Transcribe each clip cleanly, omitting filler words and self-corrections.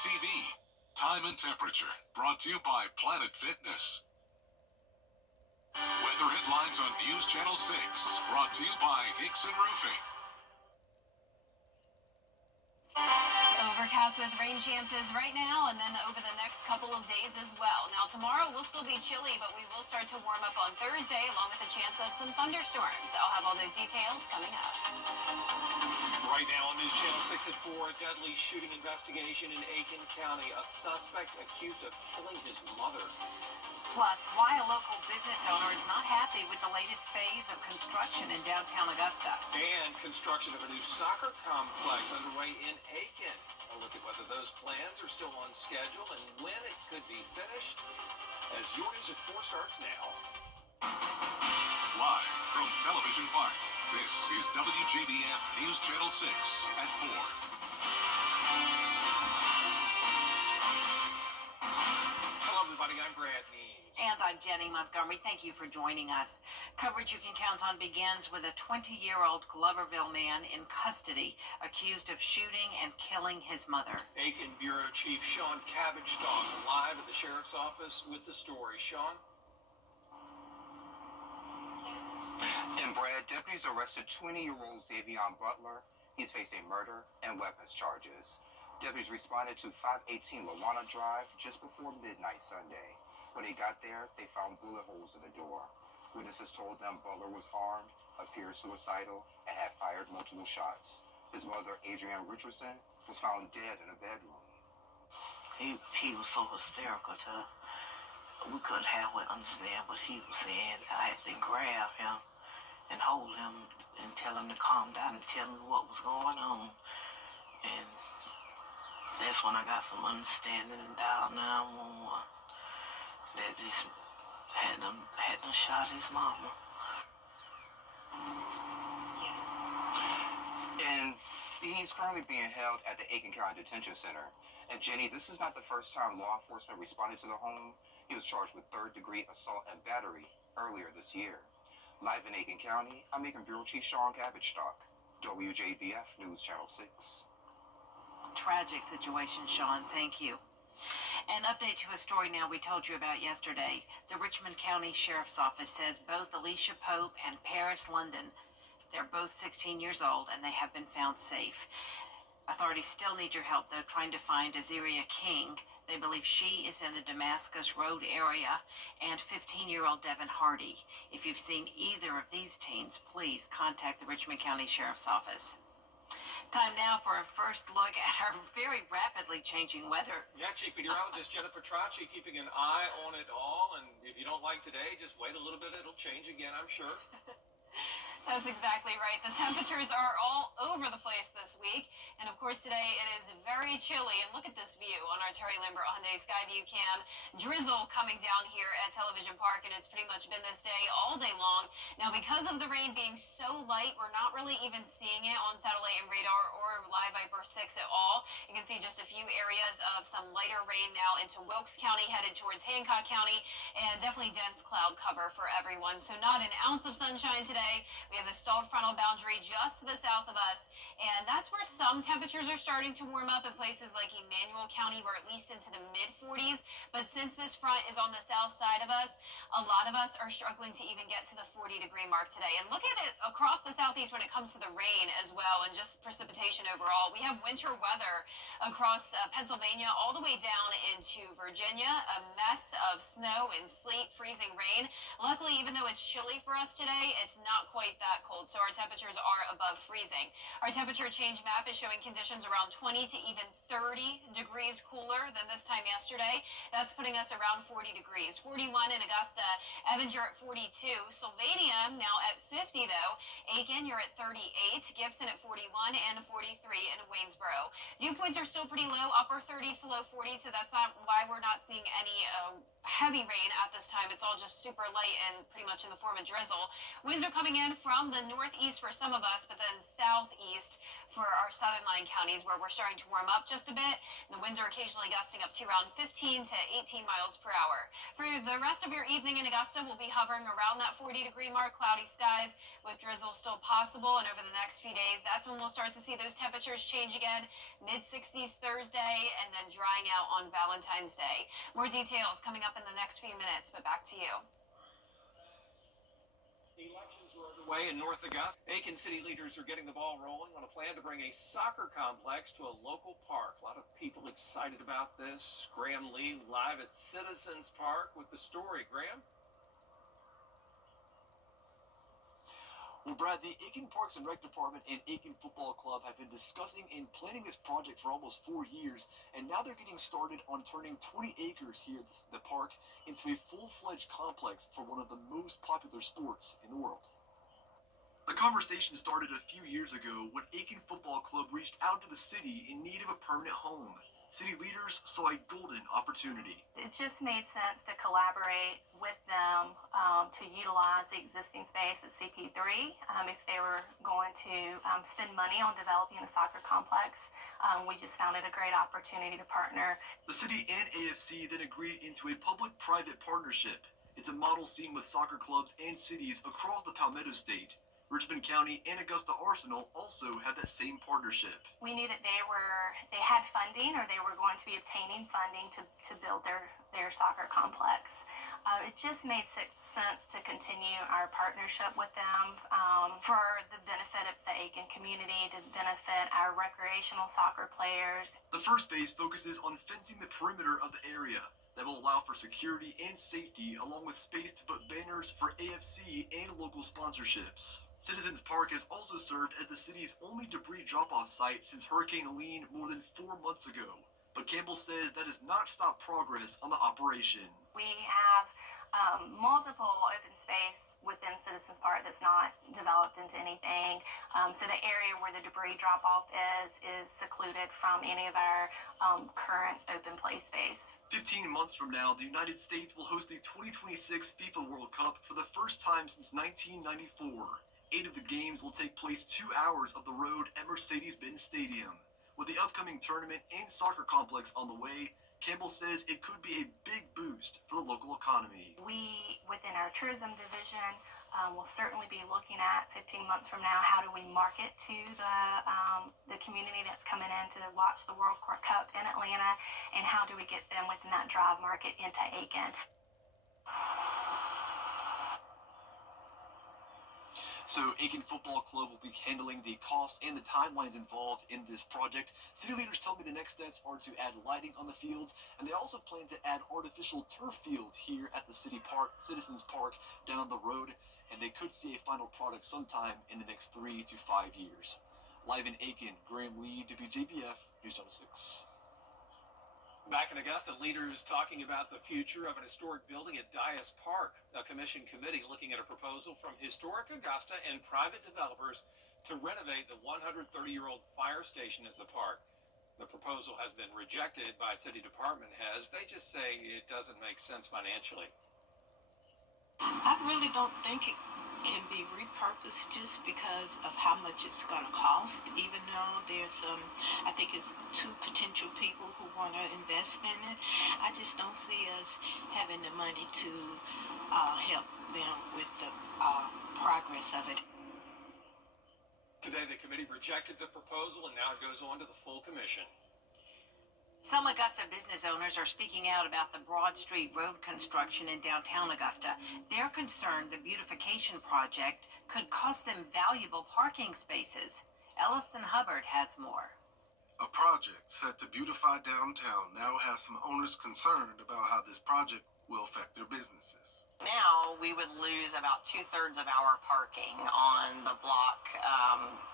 TV. Time and temperature brought to you by Planet Fitness. Weather headlines on News Channel 6 brought to you by Hickson Roofing. Overcast with rain chances right now and then over the next couple of days as well. Now tomorrow will still be chilly, but we will start to warm up on Thursday along with a chance of some thunderstorms. I'll have all those details coming up. Right now on News Channel 6 at 4, a deadly shooting investigation in Aiken County. A suspect accused of killing his mother. Plus, why a local business owner is not happy with the latest phase of construction in downtown Augusta. And construction of a new soccer complex underway in Aiken. A look at whether those plans are still on schedule and when it could be finished. As your News at 4 starts now. Live from Television Park, this is WJBF News Channel 6 at 4. Hello everybody, I'm Brad Means. And I'm Jenny Montgomery. Thank you for joining us. Coverage you can count on begins with a 20-year-old Gloverville man in custody accused of shooting and killing his mother. Aiken Bureau Chief Sean Cabbage-Stock live at the Sheriff's Office with the story. Sean? And Brad, deputies arrested 20-year-old Xavion Butler. He's facing murder and weapons charges. Deputies responded to 518 Lawana Drive just before midnight Sunday. When they got there, they found bullet holes in the door. Witnesses told them Butler was armed, appeared suicidal, and had fired multiple shots. His mother, Adrienne Richardson, was found dead in a bedroom. He was so hysterical, too. We couldn't halfway understand what he was saying. I had to grab him and hold him and tell him to calm down and tell me what was going on. And that's when I got some understanding and dialed 911. That just had them shot his mama. And he's currently being held at the Aiken County Detention Center. And Jenny, this is not the first time law enforcement responded to the home. He was charged with third-degree assault and battery earlier this year. Live in Aiken County, I'm Aiken Bureau Chief Sean Cabbage-Stock, WJBF News Channel 6. Tragic situation, Sean. Thank you. An update to a story now we told you about yesterday. The Richmond County Sheriff's Office says both Alicia Pope and Paris London, they're both 16 years old and they have been found safe. Authorities still need your help, though, trying to find Azaria King. They believe she is in the Damascus Road area, and 15-year-old Devin Hardy. If you've seen either of these teens, please contact the Richmond County Sheriff's Office. Time now for a first look at our very rapidly changing weather. Yeah, Chief Meteorologist Jenna Petracci keeping an eye on it all. And if you don't like today, just wait a little bit. It'll change again, I'm sure. That's exactly right. The temperatures are all over the place this week. And of course, today it is very chilly. And look at this view on our Terry Lambert Hyundai Skyview cam. Drizzle coming down here at Television Park, and it's pretty much been this day all day long. Now, because of the rain being so light, we're not really even seeing it on satellite and radar or Live Viper 6 at all. You can see just a few areas of some lighter rain now into Wilkes County, headed towards Hancock County, and definitely dense cloud cover for everyone. So not an ounce of sunshine today. We have the stalled frontal boundary just to the south of us, and that's where some temperatures are starting to warm up in places like Emmanuel County. We're at least into the mid-40s, but since this front is on the south side of us, a lot of us are struggling to even get to the 40-degree mark today. And look at it across the southeast when it comes to the rain as well, and just precipitation overall. We have winter weather across Pennsylvania all the way down into Virginia, a mess of snow and sleet, freezing rain. Luckily, even though it's chilly for us today, it's not quite that cold, so our temperatures are above freezing. Our temperature change map is showing conditions around 20 to even 30 degrees cooler than this time yesterday. That's putting us around 40 degrees. 41 in Augusta, Evans, you're at 42. Sylvania now at 50 though. Aiken, you're at 38. Gibson at 41 and 43 in Waynesboro. Dew points are still pretty low, upper 30s to low 40s, so that's not why we're not seeing any heavy rain at this time. It's all just super light and pretty much in the form of drizzle. Winds are coming in from the northeast for some of us, but then southeast for our southern line counties, where we're starting to warm up just a bit. And the winds are occasionally gusting up to around 15 to 18 miles per hour. For the rest of your evening in Augusta, we'll be hovering around that 40-degree mark, cloudy skies with drizzle still possible. And over the next few days, that's when we'll start to see those temperatures change again. Mid-60s Thursday and then drying out on Valentine's Day. More details coming up in the next few minutes, but back to you. Elections are underway in North Augusta. Aiken city leaders are getting the ball rolling on a plan to bring a soccer complex to a local park. A lot of people excited about this. Graham Lee live at Citizens Park with the story. Graham? Well, Brad, the Aiken Parks and Rec Department and Aiken Football Club have been discussing and planning this project for almost 4 years, and now they're getting started on turning 20 acres here at the park into a full-fledged complex for one of the most popular sports in the world. The conversation started a few years ago when Aiken Football Club reached out to the city in need of a permanent home. City leaders saw a golden opportunity. It just made sense to collaborate with them to utilize the existing space at CP3 if they were going to spend money on developing a soccer complex. We just found it a great opportunity to partner. The city and AFC then agreed into a public-private partnership. It's a model seen with soccer clubs and cities across the Palmetto State. Richmond County and Augusta Arsenal also have that same partnership. We knew that they had funding, or they were going to be obtaining funding to build their soccer complex. It just made sense to continue our partnership with them for the benefit of the Aiken community, to benefit our recreational soccer players. The first phase focuses on fencing the perimeter of the area. That will allow for security and safety, along with space to put banners for AFC and local sponsorships. Citizens Park has also served as the city's only debris drop-off site since Hurricane Helene more than 4 months ago. But Campbell says that has not stopped progress on the operation. We have multiple open space within Citizens Park that's not developed into anything. So the area where the debris drop-off is secluded from any of our current open play space. 15 months from now, the United States will host the 2026 FIFA World Cup for the first time since 1994. 8 of the games will take place 2 hours up the road at Mercedes-Benz Stadium. With the upcoming tournament and soccer complex on the way, Campbell says it could be a big boost for the local economy. We, within our tourism division, will certainly be looking at 15 months from now, how do we market to the community that's coming in to watch the World Cup in Atlanta, and how do we get them within that drive market into Aiken. So Aiken Football Club will be handling the costs and the timelines involved in this project. City leaders tell me the next steps are to add lighting on the fields, and they also plan to add artificial turf fields here at the Citizens Park down the road, and they could see a final product sometime in the next 3 to 5 years. Live in Aiken, Graham Lee, WJBF, News Channel 6. Back in Augusta, leaders talking about the future of an historic building at Dias Park. A commission committee looking at a proposal from Historic Augusta and private developers to renovate the 130-year-old fire station at the park. The proposal has been rejected by city department heads. They just say it doesn't make sense financially. I really don't think it can be repurposed just because of how much it's going to cost, even though there's I think it's 2 potential people who want to invest in it. I just don't see us having the money to help them with the progress of it. Today, the committee rejected the proposal, and now it goes on to the full commission. Some Augusta business owners are speaking out about the Broad Street Road construction in downtown Augusta. They're concerned the beautification project could cost them valuable parking spaces. Ellison Hubbard has more. A project set to beautify downtown now has some owners concerned about how this project will affect their businesses. Now we would lose about 2/3 of our parking on the block,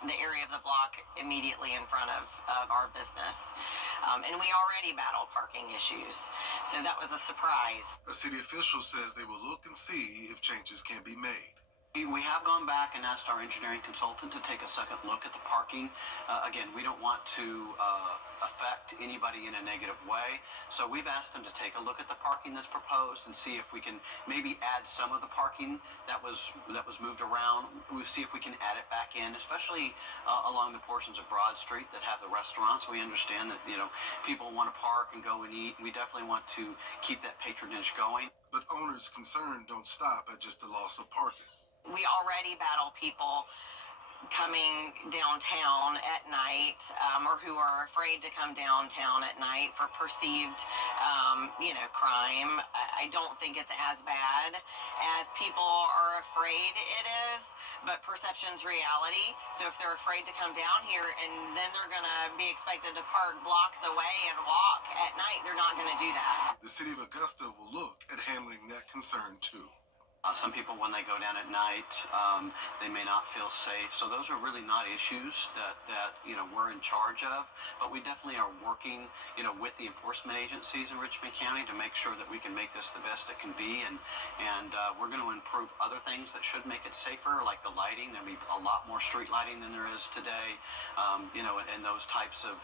the area of the block immediately in front of our business. And we already battle parking issues, so that was a surprise. A city official says they will look and see if changes can be made. We have gone back and asked our engineering consultant to take a second look at the parking. Again, we don't want to affect anybody in a negative way, so we've asked them to take a look at the parking that's proposed and see if we can maybe add some of the parking that was moved around. We'll see if we can add it back in, especially along the portions of Broad Street that have the restaurants. We understand that people want to park and go and eat. We definitely want to keep that patronage going. But owners concerned don't stop at just the loss of parking. We already battle people coming downtown at night, or who are afraid to come downtown at night for perceived, crime. I don't think it's as bad as people are afraid it is, but perception's reality. So if they're afraid to come down here and then they're going to be expected to park blocks away and walk at night, they're not going to do that. The city of Augusta will look at handling that concern too. Some people, when they go down at night, they may not feel safe. So those are really not issues that we're in charge of. But we definitely are working, with the enforcement agencies in Richmond County to make sure that we can make this the best it can be. And we're going to improve other things that should make it safer, like the lighting. There'll be a lot more street lighting than there is today. And those types of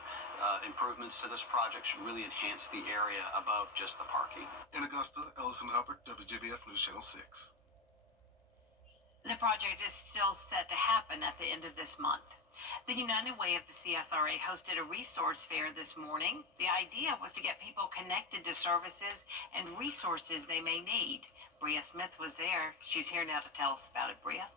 improvements to this project should really enhance the area above just the parking. In Augusta, Ellison Hubbard, WJBF News Channel 6. The project is still set to happen at the end of this month. The United Way of the CSRA hosted a resource fair this morning. The idea was to get people connected to services and resources they may need. Bria Smith was there. She's here now to tell us about it. Bria?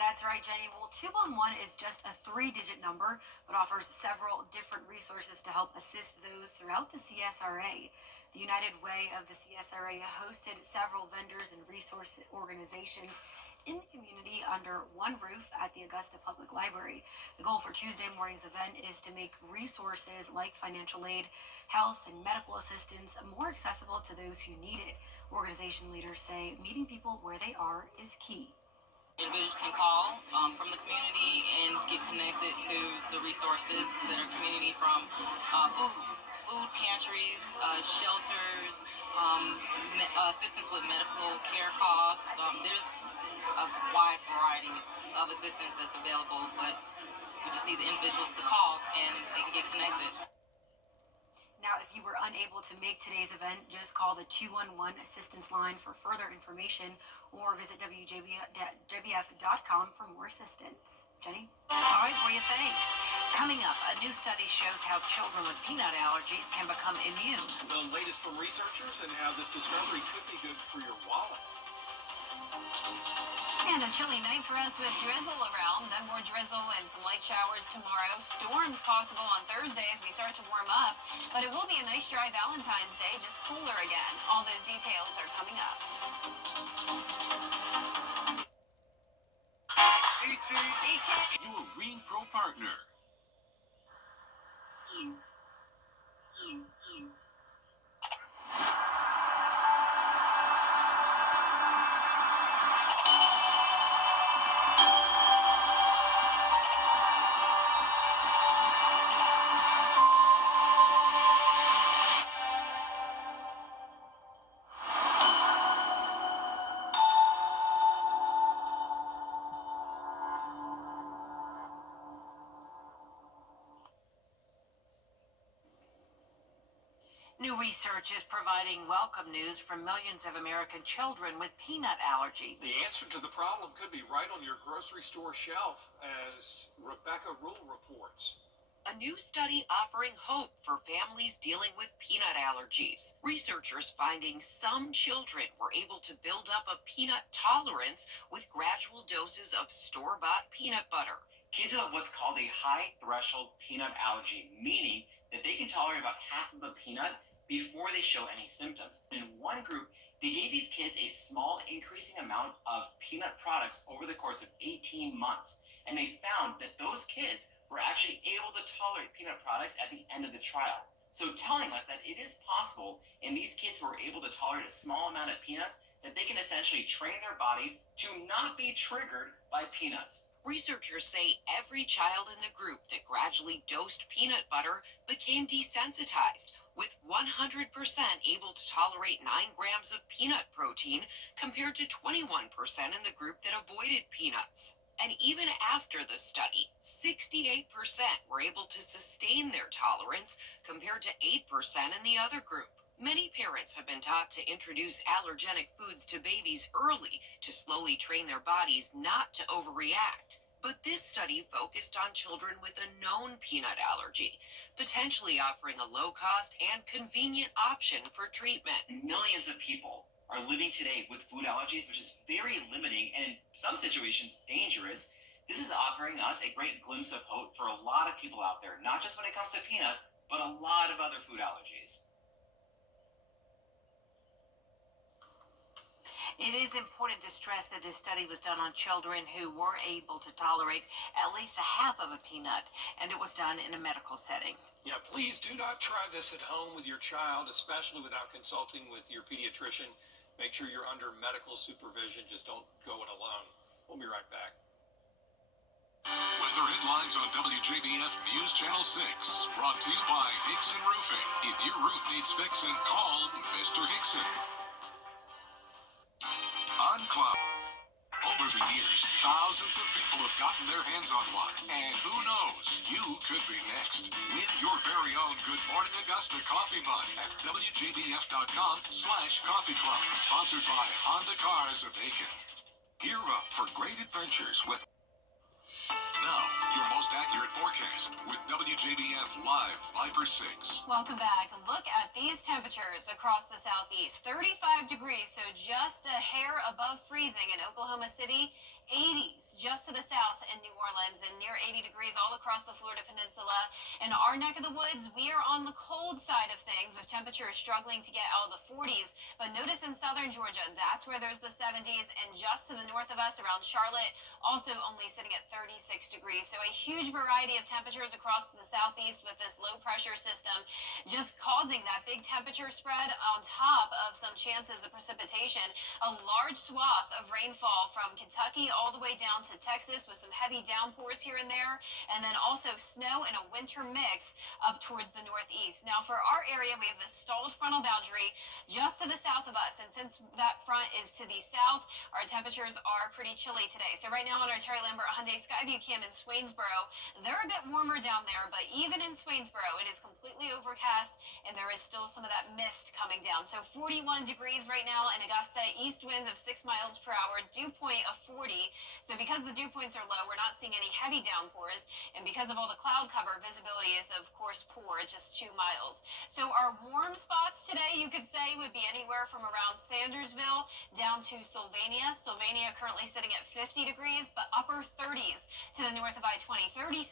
That's right, Jenny. Well, 211 is just a 3-digit number, but offers several different resources to help assist those throughout the CSRA. The United Way of the CSRA hosted several vendors and resource organizations in the community under one roof at the Augusta Public Library. The goal for Tuesday morning's event is to make resources like financial aid, health, and medical assistance more accessible to those who need it. Organization leaders say meeting people where they are is key. Individuals can call from the community and get connected to the resources that are community, from food pantries, shelters, assistance with medical care costs. There's a wide variety of assistance that's available, but we just need the individuals to call and they can get connected. Now, if you were unable to make today's event, just call the 211 assistance line for further information or visit WJBF.com for more assistance. Jenny? All right, Bria, thanks. Coming up, a new study shows how children with peanut allergies can become immune. The latest from researchers and how this discovery could be good for your wallet. And a chilly night for us with drizzle around, then more drizzle and some light showers tomorrow. Storms possible on Thursday as we start to warm up, but it will be a nice dry Valentine's Day, just cooler again. All those details are coming up. Your Green Pro partner. New research is providing welcome news for millions of American children with peanut allergies. The answer to the problem could be right on your grocery store shelf, as Rebecca Rule reports. A new study offering hope for families dealing with peanut allergies. Researchers finding some children were able to build up a peanut tolerance with gradual doses of store-bought peanut butter. Kids have what's called a high threshold peanut allergy, meaning that they can tolerate about half of a peanut before they show any symptoms. In one group, they gave these kids a small increasing amount of peanut products over the course of 18 months. And they found that those kids were actually able to tolerate peanut products at the end of the trial. So telling us that it is possible in these kids who are able to tolerate a small amount of peanuts, that they can essentially train their bodies to not be triggered by peanuts. Researchers say every child in the group that gradually dosed peanut butter became desensitized. with 100% able to tolerate 9 grams of peanut protein compared to 21% in the group that avoided peanuts. And even after the study, 68% were able to sustain their tolerance compared to 8% in the other group. Many parents have been taught to introduce allergenic foods to babies early to slowly train their bodies not to overreact. But this study focused on children with a known peanut allergy, potentially offering a low-cost and convenient option for treatment. Millions of people are living today with food allergies, which is very limiting and in some situations dangerous. This is offering us a great glimpse of hope for a lot of people out there, not just when it comes to peanuts, but a lot of other food allergies. It is important to stress that this study was done on children who were able to tolerate at least a half of a peanut, and it was done in a medical setting. Yeah, please do not try this at home with your child, especially without consulting with your pediatrician. Make sure you're under medical supervision. Just don't go it alone. We'll be right back. Weather headlines on WJBF News Channel 6. Brought to you by Hickson Roofing. If your roof needs fixing, call Mr. Hickson. On Cloud. Over the years, thousands of people have gotten their hands on one. And who knows, you could be next. Win your very own Good Morning Augusta coffee mug at WJBF.com/coffee club. Sponsored by Honda Cars of Aiken. Gear up for great adventures with... Now, your most accurate forecast with WJBF Live 5/6. Welcome back. Look at these temperatures across the southeast. 35 degrees, so just a hair above freezing in Oklahoma City. 80s just to the south in New Orleans, and near 80 degrees all across the Florida Peninsula. In our neck of the woods, we are on the cold side of things, with temperatures struggling to get out of the 40s. But notice in southern Georgia, that's where there's the 70s, and just to the north of us around Charlotte, also only sitting at 36 degrees. So a huge variety of temperatures across the southeast with this low pressure system just causing that big temperature spread on top of some chances of precipitation. A large swath of rainfall from Kentucky all the way down to Texas with some heavy downpours here and there, and then also snow and a winter mix up towards the northeast. Now for our area, we have this stalled frontal boundary just to the south of us, and since that front is to the south, our temperatures are pretty chilly today. So right now on our Terry Lambert Hyundai Skyview cam in Swainsboro, they're a bit warmer down there, but even in Swainsboro, it is completely overcast, and there is still some of that mist coming down. So 41 degrees right now in Augusta, east winds of 6 miles per hour, dew point of 40. So because the dew points are low, we're not seeing any heavy downpours, and because of all the cloud cover, visibility is of course poor at just 2 miles. So our warm spots today, you could say, would be anywhere from around Sandersville down to Sylvania. Sylvania currently sitting at 50 degrees, but upper 30s to the north of I-20. 37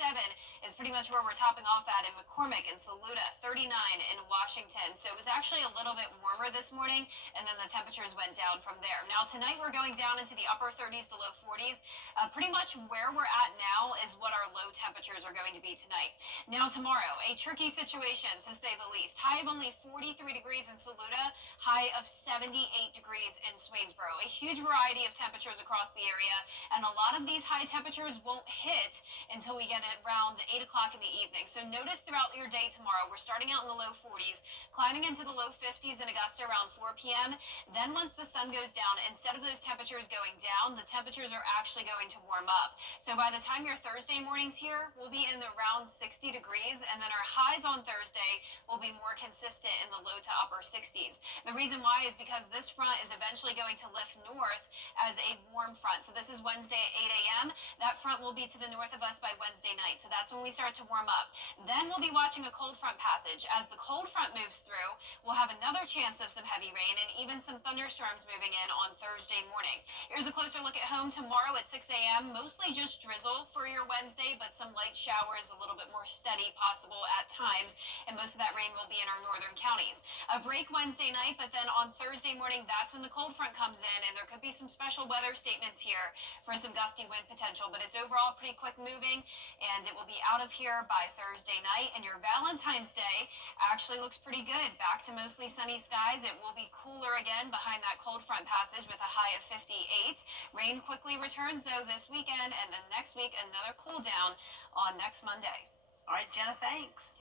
is pretty much where we're topping off at in McCormick and Saluda. 39 in Washington. So it was actually a little bit warmer this morning, and then the temperatures went down from there. Now tonight we're going down into the upper 30s to low 40s. Pretty much where we're at now is what our low temperatures are going to be tonight. Now tomorrow, a tricky situation to say the least. High of only 43 degrees in Saluda, high of 78 degrees in Swainsboro. A huge variety of temperatures across the area, and a lot of these high temperatures won't hit until we get around 8 o'clock in the evening. So notice throughout your day tomorrow, we're starting out in the low 40s, climbing into the low 50s in Augusta around 4 p.m. Then once the sun goes down, instead of those temperatures going down, the temperatures are actually going to warm up. So by the time your Thursday mornings here, we'll be in the around 60 degrees, and then our highs on Thursday will be more consistent in the low to upper 60s. The reason why is because this front is eventually going to lift north as a warm front. So this is Wednesday at 8 a.m. That front will be to the north of us by Wednesday night. So that's when we start to warm up. Then we'll be watching a cold front passage. As the cold front moves through, we'll have another chance of some heavy rain and even some thunderstorms moving in on Thursday morning. Here's a closer look at home tomorrow at 6 a.m. Mostly just drizzle for your Wednesday, but some light showers, a little bit more steady possible at times, and most of that rain will be in our northern counties. A break Wednesday night, but then on Thursday morning, that's when the cold front comes in, and there could be some special weather statements here for some gusty wind potential, but it's overall pretty quick moving, and it will be out of here by Thursday night. And your Valentine's Day actually looks pretty good. Back to mostly sunny skies. It will be cooler again behind that cold front passage with a high of 58. Rain quickly returns though this weekend, and then next week another cool down on next Monday. All right, Jenna, thanks.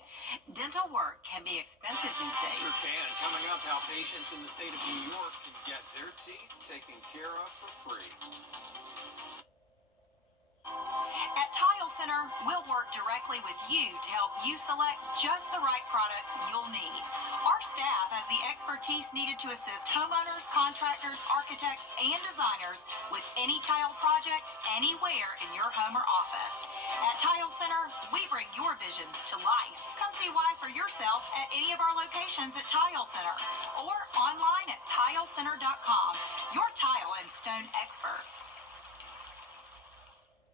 Dental work can be expensive these days. Sure can. Coming up, how patients in the state of New York can get their teeth taken care of for free. At Tile Center, we'll work directly with you to help you select just the right products you'll need. Our staff has the expertise needed to assist homeowners, contractors, architects, and designers with any tile project anywhere in your home or office. At Tile Center, we bring your visions to life. Come see why for yourself at any of our locations at Tile Center or online at tilecenter.com. Your tile and stone experts.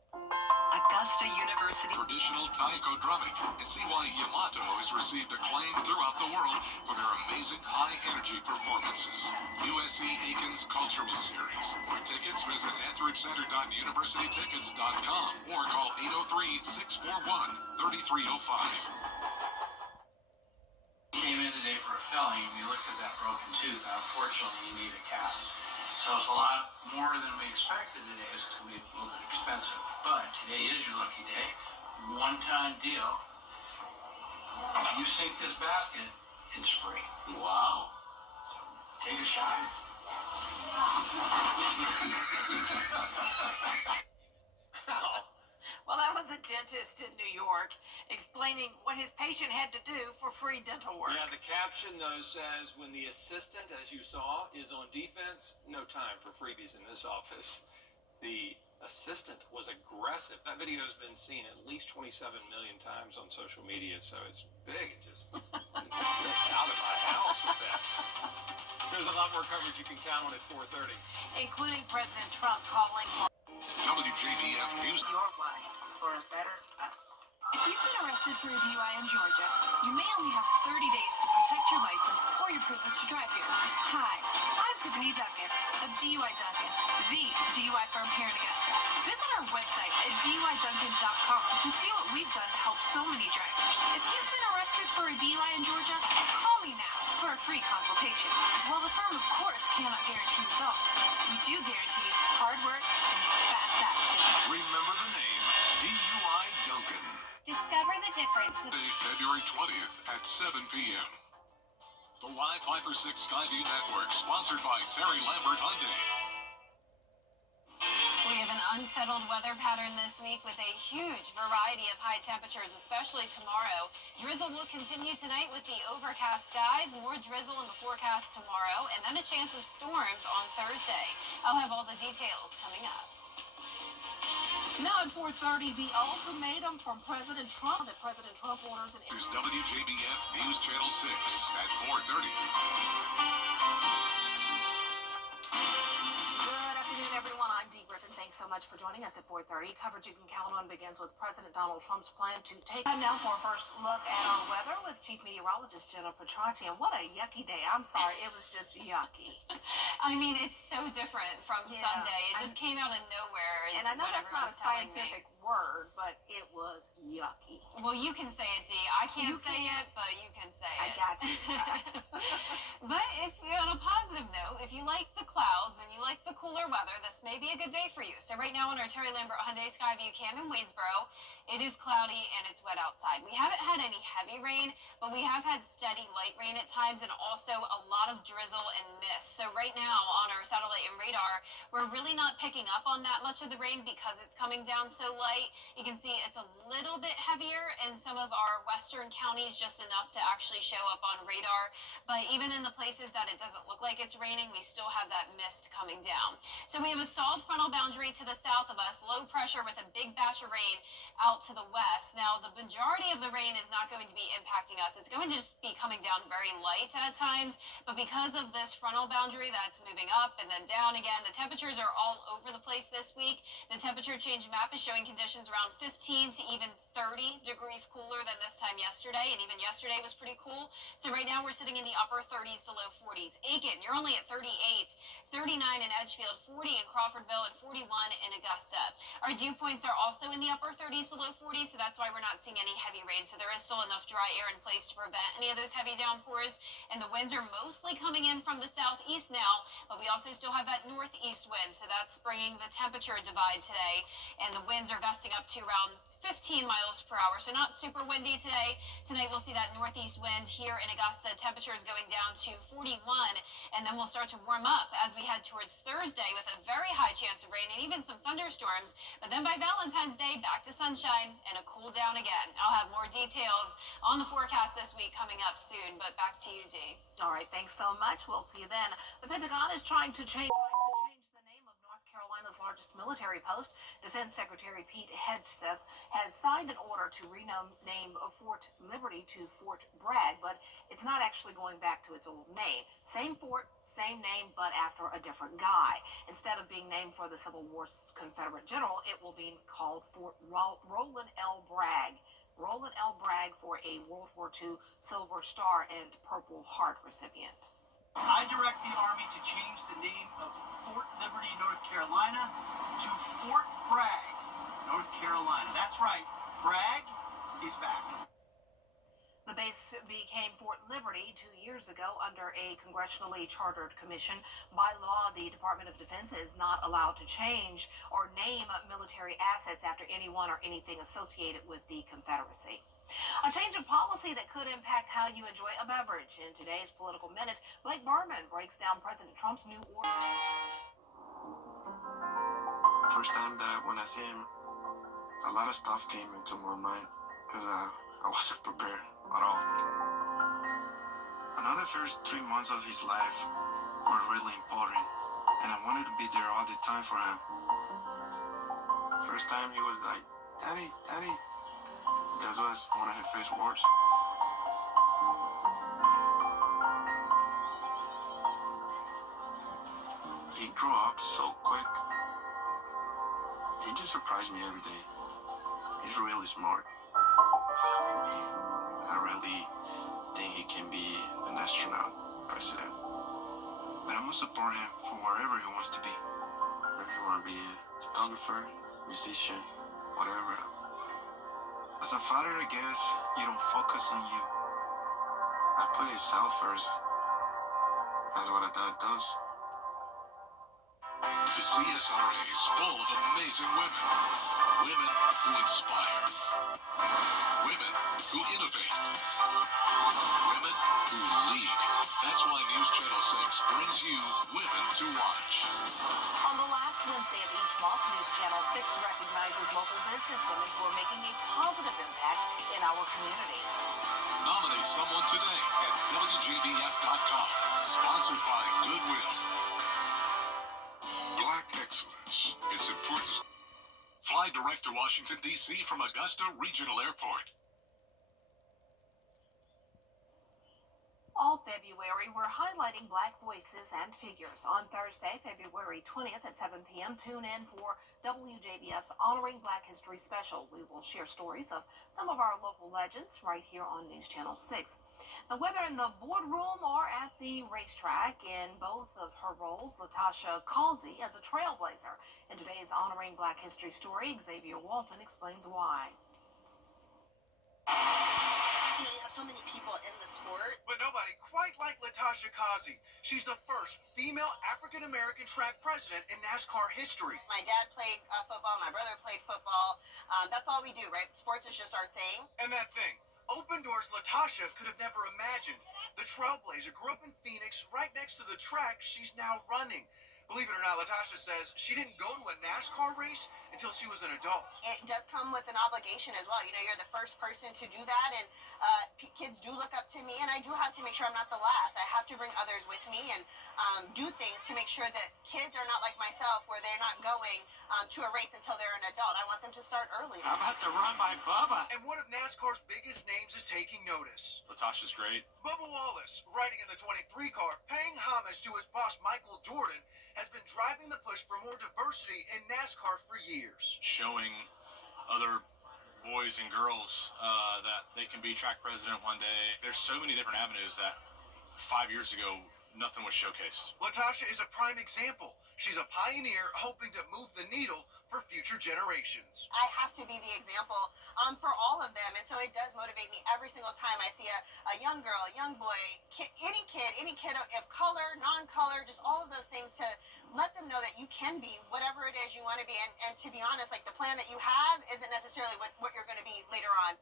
Augusta University. Traditional taiko drumming, and see why Yamato has received acclaim throughout the world for their amazing high-energy performances. USC Aiken's Cultural Series. For tickets, visit etheridgecenter.universitytickets.com or call 803-641-3305. You came in today for a filling, we looked at that broken tooth, and unfortunately you need a cast. So it's a lot more than we expected today. It's going to be a little bit expensive. But today is your lucky day. One-time deal. If you sink this basket, it's free. Wow. So take a shot. Well, that was a dentist in New York explaining what his patient had to do for free dental work. Yeah, the caption, though, says, when the assistant, as you saw, is on defense, no time for freebies in this office. The assistant was aggressive. That video has been seen at least 27 million times on social media, so it's big. It just get out of my house with that. There's a lot more coverage you can count on at 4:30. Including President Trump calling for WJBF News. your way for a better us. If you've been arrested for a DUI in Georgia, you may only have 30 days to protect your license or your privilege to drive here. Hi, I'm Tiffany Duncan of DUI Duncan, the DUI firm here in Augusta. Visit our website at DUIDuncan.com to see what we've done to help so many drivers. If you've been arrested for a DUI in Georgia, call me now for a free consultation. While the firm, of course, cannot guarantee results, we do guarantee hard work and fast action. Remember the name, DUI Duncan. Discover the difference with February 20th at 7 p.m. The Live 5-6 Skyview Network, sponsored by Terry Lambert Hyundai. We have an unsettled weather pattern this week with a huge variety of high temperatures, especially tomorrow. Drizzle will continue tonight with the overcast skies, more drizzle in the forecast tomorrow, and then a chance of storms on Thursday. I'll have all the details coming up. Now at 4:30, the ultimatum from President Trump that President Trump orders an... Here's WJBF News Channel 6 at 4:30. Good afternoon, everyone. I'm Dee Griffin. Thanks so much for joining us at 4:30. Coverage you can count on begins with President Donald Trump's plan to take... Time now for a first look at our weather with Chief Meteorologist Jenna Petracci. And what a yucky day. I'm sorry, it was just yucky. I mean, it's so different from Sunday. It just came out of nowhere. And I know that's not a scientific word, but it was yucky. Well, you can say it, Dee. I can't say it, but you can say it. I got you. But if on a positive note, if you like the clouds and you like the cooler weather, this may be a good day for you. So right now on our Terry Lambert Hyundai Skyview Cam in Waynesboro, it is cloudy and it's wet outside. We haven't had any heavy rain, but we have had steady light rain at times and also a lot of drizzle and mist. So right now on our satellite and radar, we're really not picking up on that much of the rain because it's coming down so light. You can see it's a little bit heavier in some of our western counties, just enough to actually show up on radar. But even in the places that it doesn't look like it's raining, we still have that mist coming down. So we have a solid frontal boundary to the south of us, low pressure with a big batch of rain out to the west. Now, the majority of the rain is not going to be impacting us. It's going to just be coming down very light at times, but because of this frontal boundary that's moving up and then down again, the temperatures are all over the place this week. The temperature change map is showing conditions around 15 to even 30 degrees cooler than this time yesterday, and even yesterday was pretty cool. So right now we're sitting in the upper 30s to low 40s. Aiken, you're only at 38, 39 in Edgefield, 40 in Crawfordville, and 41 in Augusta. Our dew points are also in the upper 30s to low 40s, so that's why we're not seeing any heavy rain. So there is still enough dry air in place to prevent any of those heavy downpours, and the winds are mostly coming in from the southeast now, but we also still have that northeast wind, so that's bringing the temperature divide today, and the winds are gusting up to around 15 miles per hour, so not super windy today. Tonight we'll see that northeast wind here in Augusta. Temperatures going down to 41, and then we'll start to warm up as we head towards Thursday with a very high chance of rain and even some thunderstorms. But then by Valentine's Day, back to sunshine and a cool down again. I'll have more details on the forecast this week coming up soon, but back to you, Dee. All right, thanks so much. We'll see you then. The Pentagon is trying to change the name of North Carolina's largest military post. Defense Secretary Pete Hegseth has signed an order to rename Fort Liberty to Fort Bragg, but it's not actually going back to its old name. Same fort, same name, but after a different guy. Instead of being named for the Civil War's Confederate general, it will be called Fort Roland L. Bragg. Roland L. Bragg for a World War II Silver Star and Purple Heart recipient. I direct the Army to change the name of Fort Liberty, North Carolina to Fort Bragg, North Carolina. That's right, Bragg is back. The base became Fort Liberty 2 years ago under a congressionally chartered commission. By law, the Department of Defense is not allowed to change or name military assets after anyone or anything associated with the Confederacy. A change of policy that could impact how you enjoy a beverage. In today's Political Minute, Blake Berman breaks down President Trump's new order. First time that when I see him, a lot of stuff came into my mind because I wasn't prepared at all. I know the first 3 months of his life were really important, and I wanted to be there all the time for him. First time he was like, "Daddy, Daddy." That was one of his first words. He grew up so quick. He just surprised me every day. He's really smart. I really think he can be an astronaut, president. But I'm gonna support him for wherever he wants to be. Whether he wanna be a photographer, musician, whatever. As a father, I guess you don't focus on you. I put himself first. That's what a dad does. The CSRA is full of amazing women. Women who inspire. Women who innovate. Women who lead. That's why News Channel 6 brings you Women to Watch. On the last Wednesday of each month, News Channel 6 recognizes local businesswomen who are making a positive impact in our community. Nominate someone today at WJBF.com. Sponsored by Goodwill. Black excellence is important. Fly direct to Washington, D.C. from Augusta Regional Airport. All February, we're highlighting Black voices and figures. On Thursday, February 20th at 7 p.m., tune in for WJBF's Honoring Black History Special. We will share stories of some of our local legends right here on News Channel 6. Now, whether in the boardroom or at the racetrack, in both of her roles, Latasha Causey as a trailblazer. In today's Honoring Black History story, Xavier Walton explains why. You know, you have so many people in the sport, but nobody quite like Latasha Causey. She's the first female African-American track president in NASCAR history. My dad played football. My brother played football. That's all we do, right? Sports is just our thing. And that thing, open doors Latasha could have never imagined. The trailblazer grew up in Phoenix, right next to the track she's now running. Believe it or not, Latasha says she didn't go to a NASCAR race until she was an adult. It does come with an obligation as well. You know, you're the first person to do that, and kids do look up to me, and I do have to make sure I'm not the last. I have to bring others with me and do things to make sure that kids are not like myself, where they're not going to a race until they're an adult. I want them to start early. I'm about to run by Bubba. And one of NASCAR's biggest names is taking notice. Latasha's great. Bubba Wallace, riding in the 23 car, paying homage to his boss Michael Jordan, has been driving the push for more diversity in NASCAR for years. Showing other boys and girls that they can be track president one day. There's so many different avenues that 5 years ago, nothing was showcased. Latasha is a prime example. She's a pioneer hoping to move the needle for future generations. I have to be the example for all of them, and so it does motivate me every single time I see a young girl, a young boy, any kid, any kid of color, non-color, just all of those things to let them know that you can be whatever it is you want to be. And to be honest, like the plan that you have isn't necessarily what you're going to be later on.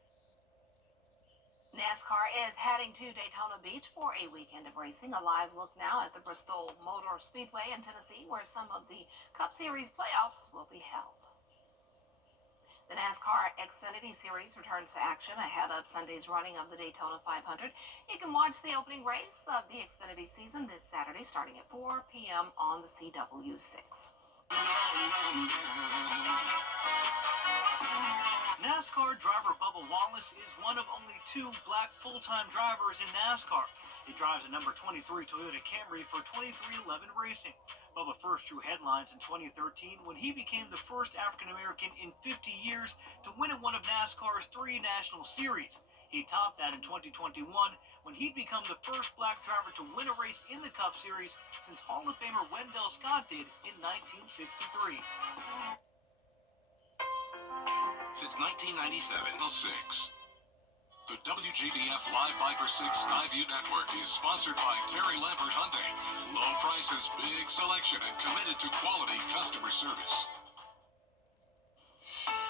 NASCAR is heading to Daytona Beach for a weekend of racing. A live look now at the Bristol Motor Speedway in Tennessee, where some of the Cup Series playoffs will be held. The NASCAR Xfinity Series returns to action ahead of Sunday's running of the Daytona 500. You can watch the opening race of the Xfinity season this Saturday starting at 4 p.m. on the CW6. NASCAR driver Bubba Wallace is one of only 2 black full-time drivers in NASCAR. He drives a number 23 Toyota Camry for 23XI Racing. Bubba first drew headlines in 2013 when he became the first African-American in 50 years to win in one of NASCAR's 3 national series. He topped that in 2021 when he'd become the first black driver to win a race in the Cup Series since Hall of Famer Wendell Scott did in 1963. Since 1997, 6. The WJBF Live Viper 6 Skyview Network is sponsored by Terry Lambert Hyundai. Low prices, big selection, and committed to quality customer service.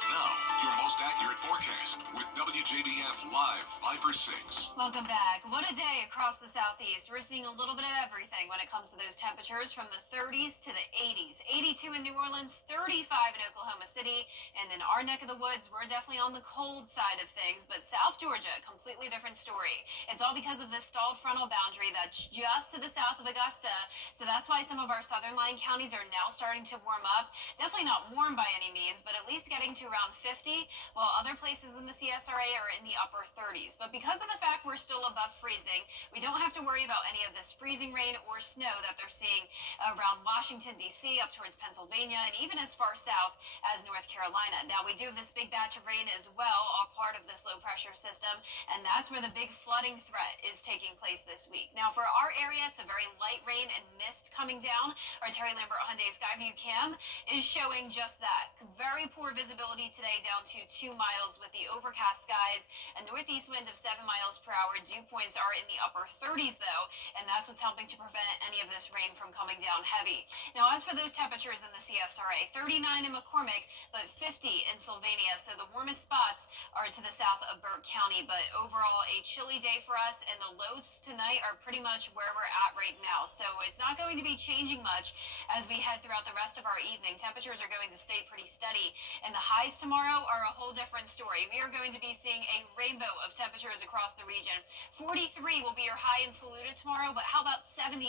Now, your most accurate forecast with WJBF Live Viper 6. Welcome back. What a day across the southeast. We're seeing a little bit of everything when it comes to those temperatures, from the 30s to the 80s. 82 in New Orleans, 35 in Oklahoma City, and in our neck of the woods, we're definitely on the cold side of things, but South Georgia, completely different story. It's all because of this stalled frontal boundary that's just to the south of Augusta, so that's why some of our southern line counties are now starting to warm up. Definitely not warm by any means, but at least getting to around 50, while other places in the CSRA are in the upper 30s. But because of the fact we're still above freezing, we don't have to worry about any of this freezing rain or snow that they're seeing around Washington, D.C., up towards Pennsylvania, and even as far south as North Carolina. Now, we do have this big batch of rain as well, all part of this low pressure system, and that's where the big flooding threat is taking place this week. Now, for our area, it's a very light rain and mist coming down. Our Terry Lambert Hyundai Skyview cam is showing just that. Very poor visibility today, down to 2 miles with the overcast skies. A northeast wind of 7 miles per hour. Dew points are in the upper 30s, though, and that's what's helping to prevent any of this rain from coming down heavy. Now, as for those temperatures in the CSRA, 39 in McCormick, but 50 in Sylvania, so the warmest spots are to the south of Burke County, but overall a chilly day for us, and the lows tonight are pretty much where we're at right now, so it's not going to be changing much as we head throughout the rest of our evening. Temperatures are going to stay pretty steady, and the highs tomorrow are a whole different story. We are going to be seeing a rainbow of temperatures across the region. 43 will be your high in Saluda tomorrow, but how about 78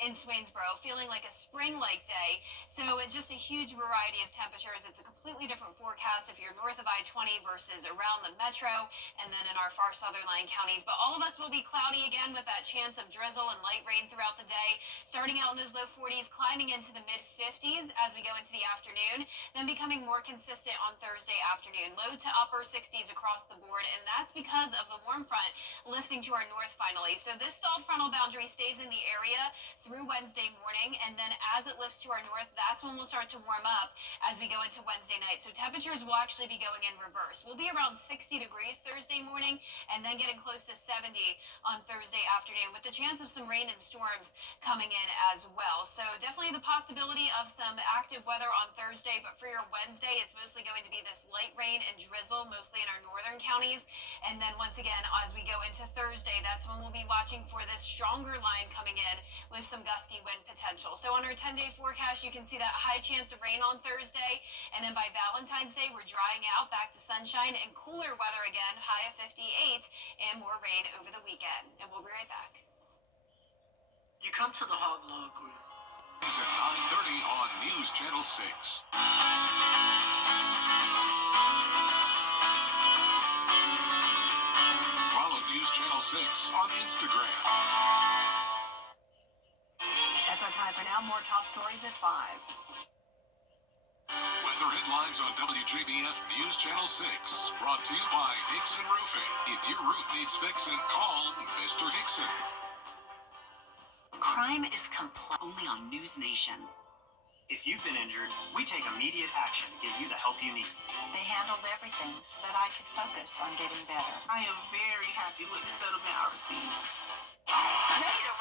in Swainsboro? Feeling like a spring-like day, so it's just a huge variety of temperatures. It's a completely different forecast if you're north of I-20 versus around the metro, and then in our far southern line counties. But all of us will be cloudy again with that chance of drizzle and light rain throughout the day, starting out in those low 40s, climbing into the mid-50s as we go into the afternoon, then becoming more consistent on Thursday afternoon. Low to upper 60s across the board, and that's because of the warm front lifting to our north finally. So this stalled frontal boundary stays in the area through Wednesday morning, and then as it lifts to our north, that's when we'll start to warm up as we go into Wednesday night. So temperatures will actually be going in reverse. We'll be around 60 degrees Thursday morning, and then getting close to 70 on Thursday afternoon, with the chance of some rain and storms coming in as well. So definitely the possibility of some active weather on Thursday, but for your Wednesday, it's mostly going to be this light rain and drizzle, mostly in our northern counties. And then once again, as we go into Thursday, that's when we'll be watching for this stronger line coming in with some gusty wind potential. So on our 10-day forecast, you can see that high chance of rain on Thursday, and then by Valentine's Day, we're drying out, back to sunshine and cooler weather again, high of 58, and more rain over the weekend. And we'll be right back. You come to the Hog Log Group. News at 9:30 on News Channel 6. Follow News Channel 6 on Instagram. That's our time for now. More top stories at 5. Weather headlines on WJBF News Channel 6. Brought to you by Hickson Roofing. If your roof needs fixing, call Mr. Hickson. Crime is only on News Nation. If you've been injured, we take immediate action to get you the help you need. They handled everything so that I could focus on getting better. I am very happy with the settlement I received. Ready to